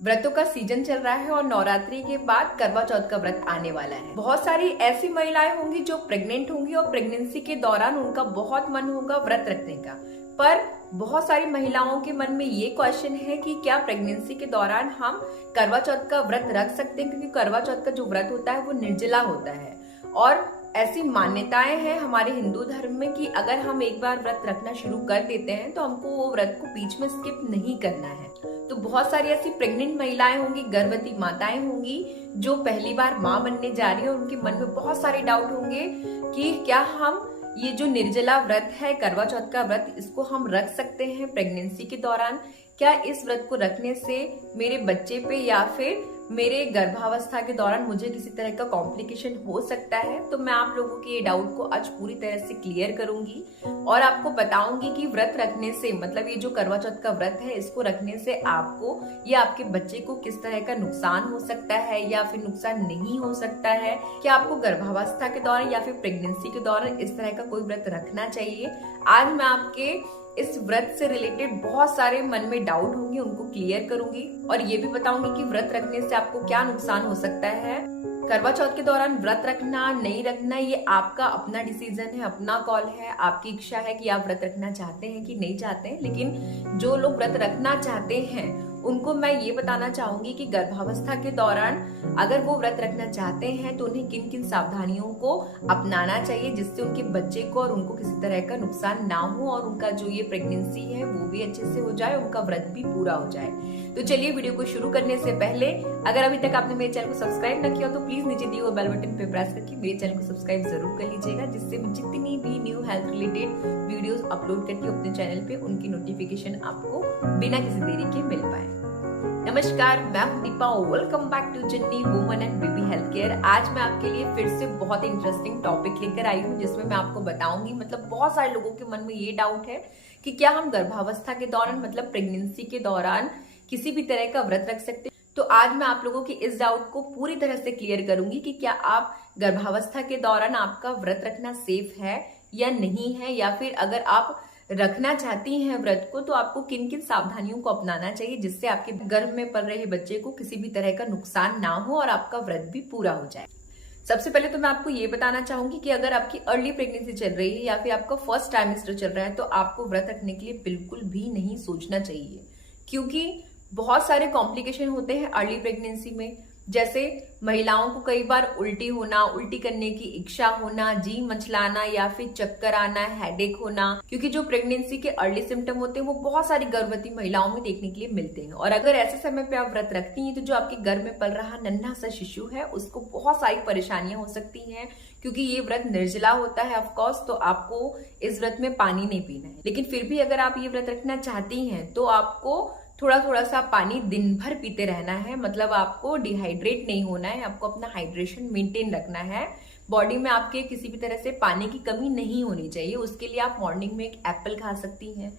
व्रतों का सीजन चल रहा है और नवरात्रि के बाद करवा चौथ का व्रत आने वाला है। बहुत सारी ऐसी महिलाएं होंगी जो प्रेग्नेंट होंगी और प्रेगनेंसी के दौरान उनका बहुत मन होगा व्रत रखने का। पर बहुत सारी महिलाओं के मन में ये क्वेश्चन है कि क्या प्रेगनेंसी के दौरान हम करवा चौथ का व्रत रख सकते हैं, क्योंकि करवा चौथ का जो व्रत होता है वो निर्जला होता है। और ऐसी मान्यताएं हैं हमारे हिंदू धर्म में कि अगर हम एक बार व्रत रखना शुरू कर देते हैं तो हमको वो व्रत को बीच में स्किप नहीं करना है। तो बहुत सारी ऐसी प्रेग्नेंट महिलाएं होंगी, गर्भवती माताएं होंगी जो पहली बार माँ बनने जा रही है और उनके मन में बहुत सारे डाउट होंगे कि क्या हम ये जो निर्जला व्रत है, करवा चौथ का व्रत, इसको हम रख सकते हैं प्रेगनेंसी के दौरान। क्या इस व्रत को रखने से मेरे बच्चे पे या फिर मेरे गर्भावस्था के दौरान मुझे किसी तरह का कॉम्प्लिकेशन हो सकता है। तो मैं आप लोगों के ये डाउट को आज पूरी तरह से क्लियर करूंगी और आपको बताऊंगी कि व्रत रखने से, मतलब ये जो करवा चौथ का व्रत है, इसको रखने से आपको या आपके बच्चे को किस तरह का नुकसान हो सकता है या फिर नुकसान नहीं हो सकता है। क्या आपको गर्भावस्था के दौरान या फिर प्रेगनेंसी के दौरान इस तरह का कोई व्रत रखना चाहिए। आज मैं आपके इस व्रत से रिलेटेड बहुत सारे मन में डाउट होंगे, उनको क्लियर करूंगी और ये भी बताऊंगी कि व्रत रखने से आपको क्या नुकसान हो सकता है। करवा चौथ के दौरान व्रत रखना नहीं रखना ये आपका अपना डिसीजन है, अपना कॉल है, आपकी इच्छा है कि आप व्रत रखना चाहते हैं कि नहीं चाहते हैं। लेकिन जो लोग व्रत रखना चाहते हैं उनको मैं ये बताना चाहूंगी कि गर्भावस्था के दौरान अगर वो व्रत रखना चाहते हैं तो उन्हें किन किन सावधानियों को अपनाना चाहिए जिससे उनके बच्चे को और उनको किसी तरह का नुकसान ना हो और उनका जो ये प्रेगनेंसी है वो भी अच्छे से हो जाए, उनका व्रत भी पूरा हो जाए। तो चलिए वीडियो को शुरू करने से पहले अगर अभी तक आपने मेरे चैनल को सब्सक्राइब न किया तो प्लीज नीचे दिए हुए बेल बटन पे प्रेस करके मेरे चैनल को सब्सक्राइब जरूर कर लीजिएगा, जिससे मैं जितनी भी new health related videos upload करती हूँ अपने चैनल पे उनकी नोटिफिकेशन आपको बिना किसी देरी के मिल पाए। नमस्कार, मैं हूं Deepa, welcome back to journey woman and baby health care. आज मैं आपके लिए फिर से बहुत इंटरेस्टिंग टॉपिक लेकर आई हूं जिसमें मैं आपको बताऊंगी, मतलब बहुत सारे लोगों के मन में ये डाउट है कि क्या हम गर्भावस्था के दौरान, मतलब प्रेगनेंसी के दौरान किसी भी तरह का व्रत रख सकते हैं। तो आज मैं आप लोगों के इस डाउट को पूरी तरह से क्लियर करूंगी कि क्या आप गर्भावस्था के दौरान आपका व्रत रखना सेफ है या नहीं है, या फिर अगर आप रखना चाहती हैं व्रत को तो आपको किन किन सावधानियों को अपनाना चाहिए जिससे आपके गर्भ में पल रहे बच्चे को किसी भी तरह का नुकसान ना हो और आपका व्रत भी पूरा हो जाए। सबसे पहले तो मैं आपको ये बताना चाहूंगी कि अगर आपकी अर्ली प्रेगनेंसी चल रही है या फिर आपका फर्स्ट ट्राइमेस्टर चल रहा है तो आपको व्रत रखने के लिए बिल्कुल भी नहीं सोचना चाहिए, क्योंकि बहुत सारे कॉम्प्लिकेशन होते हैं अर्ली प्रेगनेंसी में। जैसे महिलाओं को कई बार उल्टी होना, उल्टी करने की इच्छा होना, जी मचलाना या फिर चक्कर आना, हेडेक होना, क्योंकि जो प्रेगनेंसी के अर्ली सिम्टम होते हैं वो बहुत सारी गर्भवती महिलाओं में देखने के लिए मिलते हैं। और अगर ऐसे समय पे आप व्रत रखती हैं तो जो आपके गर्भ में पल रहा नन्हा सा शिशु है उसको बहुत सारी परेशानियां हो सकती हैं, क्योंकि ये व्रत निर्जला होता है ऑफकोर्स, तो आपको इस व्रत में पानी नहीं पीना है। लेकिन फिर भी अगर आप ये व्रत रखना चाहती हैं तो आपको थोड़ा थोड़ा सा पानी दिन भर पीते रहना है, मतलब आपको डिहाइड्रेट नहीं होना है, आपको अपना हाइड्रेशन मेंटेन रखना है। बॉडी में आपके किसी भी तरह से पानी की कमी नहीं होनी चाहिए। उसके लिए आप मॉर्निंग में एक एप्पल खा सकती हैं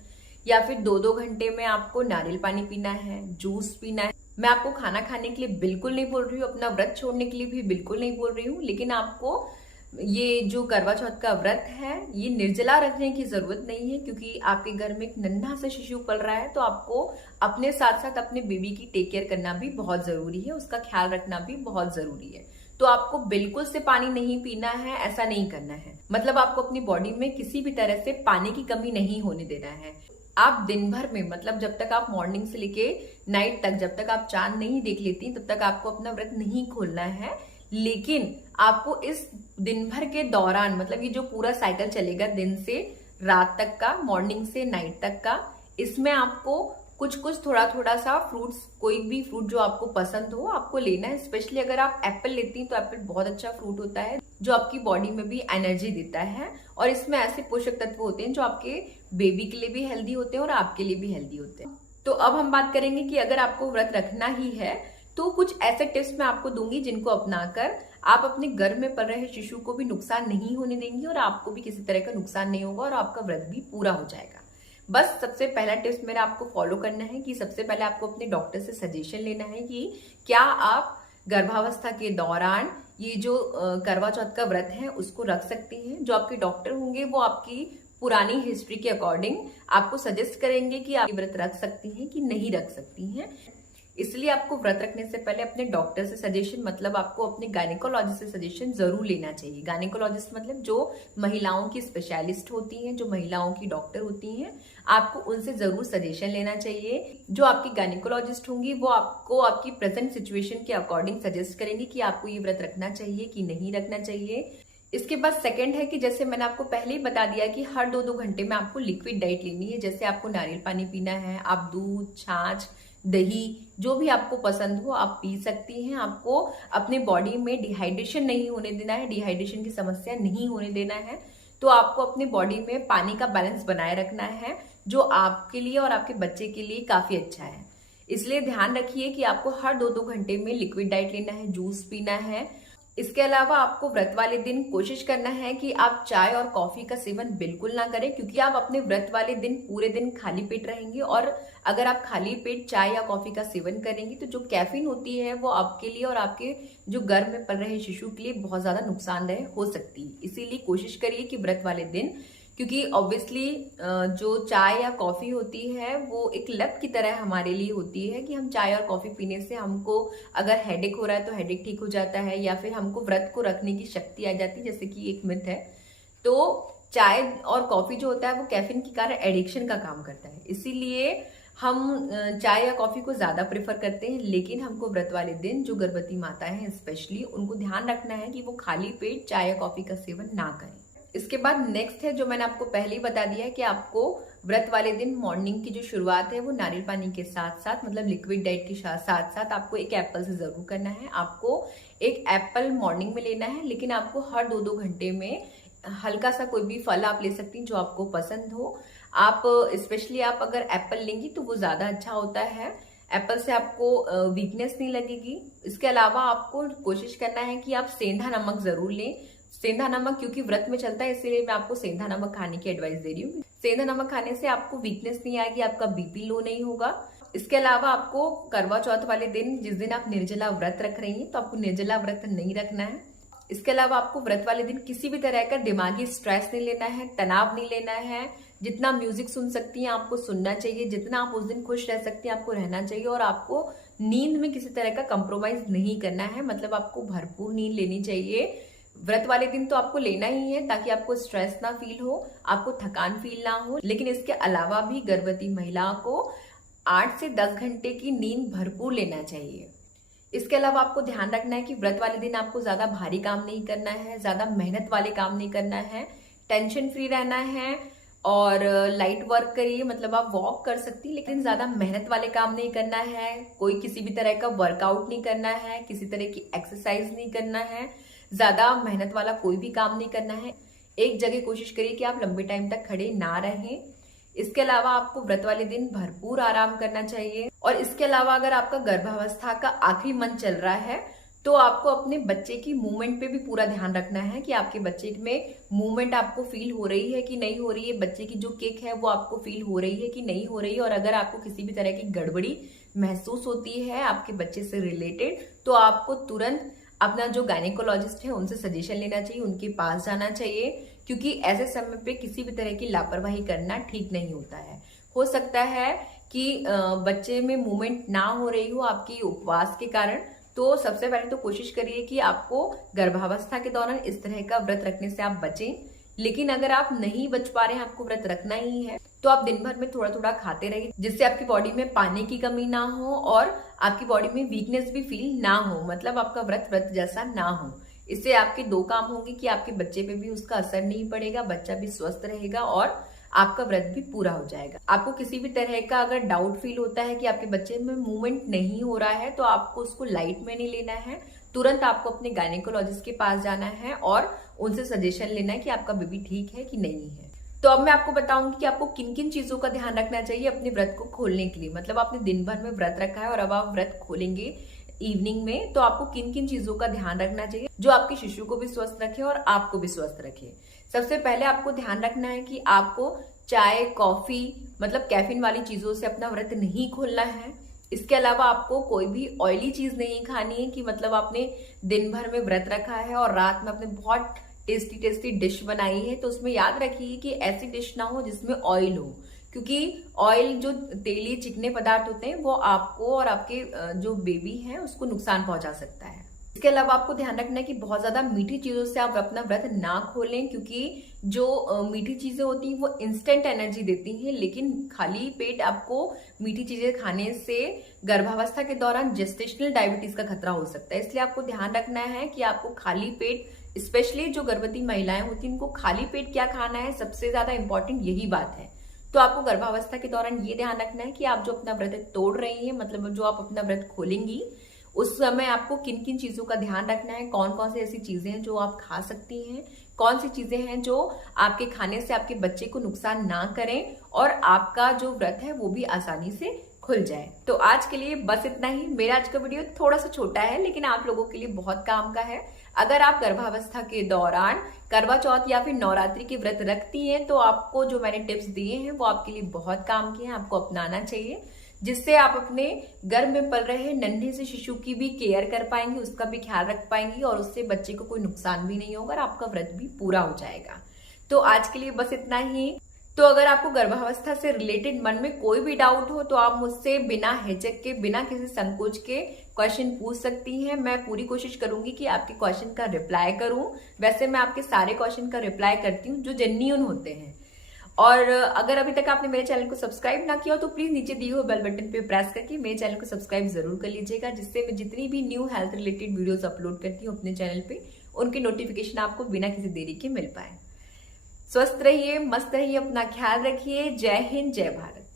या फिर 2-2 घंटे में आपको नारियल पानी पीना है, जूस पीना है। मैं आपको खाना खाने के लिए बिल्कुल नहीं बोल रही हूँ, अपना व्रत छोड़ने के लिए भी बिल्कुल नहीं बोल रही हूँ, लेकिन आपको ये जो करवा चौथ का व्रत है ये निर्जला रखने की जरूरत नहीं है, क्योंकि आपके घर में एक नन्हा सा शिशु पल रहा है तो आपको अपने साथ साथ अपने बेबी की टेक केयर करना भी बहुत जरूरी है, उसका ख्याल रखना भी बहुत जरूरी है। तो आपको बिल्कुल से पानी नहीं पीना है, ऐसा नहीं करना है, मतलब आपको अपनी बॉडी में किसी भी तरह से पानी की कमी नहीं होने देना है। आप दिन भर में, मतलब जब तक आप मॉर्निंग से लेके नाइट तक, जब तक आप चांद नहीं देख लेती तब तक आपको अपना व्रत नहीं खोलना है। लेकिन आपको इस दिन भर के दौरान, मतलब ये जो पूरा साइकिल चलेगा दिन से रात तक का, मॉर्निंग से नाइट तक का, इसमें आपको कुछ कुछ थोड़ा थोड़ा सा फ्रूट्स, कोई भी फ्रूट जो आपको पसंद हो आपको लेना है। स्पेशली अगर आप एप्पल लेती हैं तो एप्पल बहुत अच्छा फ्रूट होता है जो आपकी बॉडी में भी एनर्जी देता है और इसमें ऐसे पोषक तत्व होते हैं जो आपके बेबी के लिए भी हेल्दी होते हैं और आपके लिए भी हेल्दी होते हैं। तो अब हम बात करेंगे कि अगर आपको व्रत रखना ही है तो कुछ ऐसे टिप्स मैं आपको दूंगी जिनको अपनाकर आप अपने गर्भ में पल रहे शिशु को भी नुकसान नहीं होने देंगी और आपको भी किसी तरह का नुकसान नहीं होगा और आपका व्रत भी पूरा हो जाएगा। बस सबसे पहला टिप्स मेरा आपको फॉलो करना है कि सबसे पहले आपको अपने डॉक्टर से सजेशन लेना है कि क्या आप गर्भावस्था के दौरान ये जो करवा चौथ का व्रत है उसको रख सकती हैं। जो आपके डॉक्टर होंगे वो आपकी पुरानी हिस्ट्री के अकॉर्डिंग आपको सजेस्ट करेंगे कि आप व्रत रख सकती हैं कि नहीं रख सकती हैं। इसलिए आपको व्रत रखने से पहले अपने डॉक्टर से सजेशन, मतलब आपको अपने गायनेकोलॉजिस्ट से सजेशन जरूर लेना चाहिए। गायनेकोलॉजिस्ट मतलब जो महिलाओं की स्पेशलिस्ट होती हैं, जो महिलाओं की डॉक्टर होती हैं, आपको उनसे जरूर सजेशन लेना चाहिए। जो आपकी गायनेकोलॉजिस्ट होंगी वो आपको आपकी प्रेजेंट सिचुएशन के अकॉर्डिंग सजेस्ट करेंगे कि आपको ये व्रत रखना चाहिए कि नहीं रखना चाहिए। इसके बाद सेकंड है कि जैसे मैंने आपको पहले ही बता दिया कि हर 2-2 घंटे में आपको लिक्विड डाइट लेनी है। जैसे आपको नारियल पानी पीना है, आप दूध, छाछ, दही, जो भी आपको पसंद हो आप पी सकती हैं। आपको अपने बॉडी में डिहाइड्रेशन नहीं होने देना है, डिहाइड्रेशन की समस्या नहीं होने देना है। तो आपको अपने बॉडी में पानी का बैलेंस बनाए रखना है, जो आपके लिए और आपके बच्चे के लिए काफी अच्छा है। इसलिए ध्यान रखिए कि आपको हर 2-2 घंटे में लिक्विड डाइट लेना है, जूस पीना है। इसके अलावा आपको व्रत वाले दिन कोशिश करना है कि आप चाय और कॉफी का सेवन बिल्कुल ना करें, क्योंकि आप अपने व्रत वाले दिन पूरे दिन खाली पेट रहेंगे और अगर आप खाली पेट चाय या कॉफी का सेवन करेंगे तो जो कैफीन होती है वो आपके लिए और आपके जो गर्भ में पल रहे शिशु के लिए बहुत ज्यादा नुकसानदेह हो सकती है। इसीलिए कोशिश करिए कि व्रत वाले दिन, क्योंकि ऑब्वियसली जो चाय या कॉफी होती है वो एक लत की तरह हमारे लिए होती है कि हम चाय और कॉफी पीने से हमको अगर हेडेक हो रहा है तो हेडेक ठीक हो जाता है, या फिर हमको व्रत को रखने की शक्ति आ जाती है, जैसे कि एक मिथ है। तो चाय और कॉफी जो होता है वो कैफीन के कारण एडिक्शन का काम करता है, इसीलिए हम चाय या कॉफी को ज्यादा प्रेफर करते हैं। लेकिन हमको व्रत वाले दिन जो गर्भवती माता है स्पेशली, उनको ध्यान रखना है कि वो खाली पेट चाय या कॉफी का सेवन ना करें। इसके बाद नेक्स्ट है जो मैंने आपको पहले ही बता दिया है कि आपको व्रत वाले दिन मॉर्निंग की जो शुरुआत है वो नारियल पानी के साथ साथ, मतलब लिक्विड डाइट के साथ साथ आपको एक एप्पल से जरूर करना है। आपको एक एप्पल मॉर्निंग में लेना है, लेकिन आपको हर 2-2 घंटे में हल्का सा कोई भी फल आप ले सकती हैं जो आपको पसंद हो। आप स्पेशली आप अगर एप्पल लेंगी तो वो ज्यादा अच्छा होता है, एप्पल से आपको वीकनेस नहीं लगेगी। इसके अलावा आपको कोशिश करना है कि आप सेंधा नमक जरूर लें। सेंधा नमक क्योंकि व्रत में चलता है, इसीलिए मैं आपको सेंधा नमक खाने की एडवाइस दे रही हूँ। सेंधा नमक खाने से आपको वीकनेस नहीं आएगी, आपका बीपी लो नहीं होगा। इसके अलावा आपको करवा चौथ वाले दिन, जिस दिन आप निर्जला व्रत रख रही हैं, तो आपको निर्जला व्रत नहीं रखना है। इसके अलावा आपको व्रत वाले दिन किसी भी तरह का दिमागी स्ट्रेस नहीं लेना है, तनाव नहीं लेना है। जितना म्यूजिक सुन सकती हैं आपको सुनना चाहिए, जितना आप उस दिन खुश रह सकती हैं आपको रहना चाहिए, और आपको नींद में किसी तरह का कंप्रोमाइज नहीं करना है, मतलब आपको भरपूर नींद लेनी चाहिए। व्रत वाले दिन तो आपको लेना ही है ताकि आपको स्ट्रेस ना फील हो, आपको थकान फील ना हो। लेकिन इसके अलावा भी गर्भवती महिला को 8 से 10 घंटे की नींद भरपूर लेना चाहिए। इसके अलावा आपको ध्यान रखना है कि व्रत वाले दिन आपको ज्यादा भारी काम नहीं करना है, ज्यादा मेहनत वाले काम नहीं करना है, टेंशन फ्री रहना है और लाइट वर्क करिए। मतलब आप वॉक कर सकती, लेकिन ज्यादा मेहनत वाले काम नहीं करना है, कोई किसी भी तरह का वर्कआउट नहीं करना है, किसी तरह की एक्सरसाइज नहीं करना है, ज्यादा मेहनत वाला कोई भी काम नहीं करना है। एक जगह कोशिश करिए कि आप लंबे टाइम तक खड़े ना रहें। इसके अलावा आपको व्रत वाले दिन भरपूर आराम करना चाहिए। और इसके अलावा अगर आपका गर्भावस्था का आखिरी मंथ चल रहा है तो आपको अपने बच्चे की मूवमेंट पे भी पूरा ध्यान रखना है कि आपके बच्चे में मूवमेंट आपको फील हो रही है कि नहीं हो रही है, बच्चे की जो किक है वो आपको फील हो रही है कि नहीं हो रही है। और अगर आपको किसी भी तरह की गड़बड़ी महसूस होती है आपके बच्चे से रिलेटेड, तो आपको तुरंत अपना जो गायनेकोलॉजिस्ट है उनसे सजेशन लेना चाहिए, उनके पास जाना चाहिए, क्योंकि ऐसे समय पे किसी भी तरह की लापरवाही करना ठीक नहीं होता है। हो सकता है कि बच्चे में मूवमेंट ना हो रही हो आपकी उपवास के कारण, तो सबसे पहले तो कोशिश करिए कि आपको गर्भावस्था के दौरान इस तरह का व्रत रखने से आप बचें। लेकिन अगर आप नहीं बच पा रहे हैं, आपको व्रत रखना ही है, तो आप दिन भर में थोड़ा थोड़ा खाते रहिए, जिससे आपकी बॉडी में पानी की कमी ना हो और आपकी बॉडी में वीकनेस भी फील ना हो, मतलब आपका व्रत जैसा ना हो। इससे आपके 2 काम होंगे कि आपके बच्चे पे भी उसका असर नहीं पड़ेगा, बच्चा भी स्वस्थ रहेगा और आपका व्रत भी पूरा हो जाएगा। आपको किसी भी तरह का अगर डाउट फील होता है कि आपके बच्चे में मूवमेंट नहीं हो रहा है, तो आपको उसको लाइट में नहीं लेना है, तुरंत आपको अपने गायनेकोलॉजिस्ट के पास जाना है और उनसे सजेशन लेना है कि आपका बेबी ठीक है कि नहीं है। तो अब मैं आपको बताऊंगी कि आपको किन किन चीजों का ध्यान रखना चाहिए अपने व्रत को खोलने के लिए। मतलब आपने दिन भर में व्रत रखा है और अब आप व्रत खोलेंगे इवनिंग में, तो आपको किन किन चीजों का ध्यान रखना चाहिए जो आपके शिशु को भी स्वस्थ रखे और आपको भी स्वस्थ रखे। सबसे पहले आपको ध्यान रखना है कि आपको चाय, कॉफी, मतलब कैफीन वाली चीजों से अपना व्रत नहीं खोलना है। इसके अलावा आपको कोई भी ऑयली चीज नहीं खानी है कि मतलब आपने दिन भर में व्रत रखा है और रात में आपने बहुत टेस्टी डिश बनाई है, तो उसमें याद रखिए कि ऐसी डिश ना हो जिसमें ऑयल हो, क्योंकि ऑयल जो तेली चिकने पदार्थ होते हैं वो आपको और आपके जो बेबी है उसको नुकसान पहुंचा सकता है। इसके अलावा आपको ध्यान रखना है कि बहुत ज्यादा मीठी चीजों से आप अपना व्रत ना खोलें, क्योंकि जो मीठी चीजें होती हैं वो इंस्टेंट एनर्जी देती हैं, लेकिन खाली पेट आपको मीठी चीजें खाने से गर्भावस्था के दौरान जेस्टेशनल डायबिटीज का खतरा हो सकता है। इसलिए आपको ध्यान रखना है कि आपको खाली पेट, स्पेशली जो गर्भवती महिलाएं होती हैं उनको खाली पेट क्या खाना है, सबसे ज्यादा इंपॉर्टेंट यही बात है। तो आपको गर्भावस्था के दौरान ये ध्यान रखना है कि आप जो अपना व्रत तोड़ रही हैं, मतलब जो आप अपना व्रत खोलेंगी, उस समय आपको किन किन चीजों का ध्यान रखना है, कौन कौन सी ऐसी चीजें हैं जो आप खा सकती हैं, कौन सी चीजें हैं जो आपके खाने से आपके बच्चे को नुकसान ना करें और आपका जो व्रत है वो भी आसानी से खुल जाए। तो आज के लिए बस इतना ही। मेरा आज का वीडियो थोड़ा सा छोटा है लेकिन आप लोगों के लिए बहुत काम का है। अगर आप गर्भावस्था के दौरान करवा चौथ या फिर नवरात्रि के व्रत रखती हैं तो आपको जो मैंने टिप्स दिए हैं वो आपके लिए बहुत काम के हैं, आपको अपनाना चाहिए, जिससे आप अपने गर्भ में पल रहे नन्हे से शिशु की भी केयर कर पाएंगी, उसका भी ख्याल रख पाएंगी और उससे बच्चे को कोई नुकसान भी नहीं होगा और आपका व्रत भी पूरा हो जाएगा। तो आज के लिए बस इतना ही। तो अगर आपको गर्भावस्था से रिलेटेड मन में कोई भी डाउट हो तो आप मुझसे बिना हिचक के, बिना किसी संकोच के क्वेश्चन पूछ सकती हैं। मैं पूरी कोशिश करूंगी कि आपके क्वेश्चन का रिप्लाई करूं। वैसे मैं आपके सारे क्वेश्चन का रिप्लाई करती हूं जो जेन्युइन होते हैं। और अगर अभी तक आपने मेरे चैनल को सब्सक्राइब ना किया हो तो प्लीज नीचे दिए हुए बेल बटन पे प्रेस करके मेरे चैनल को सब्सक्राइब जरूर कर लीजिएगा, जिससे मैं जितनी भी new health related videos upload करती हूँ अपने चैनल पे, उनकी नोटिफिकेशन आपको बिना किसी देरी के मिल पाए। स्वस्थ रहिए, मस्त रहिए, अपना ख्याल रखिए। जय हिंद, जय भारत।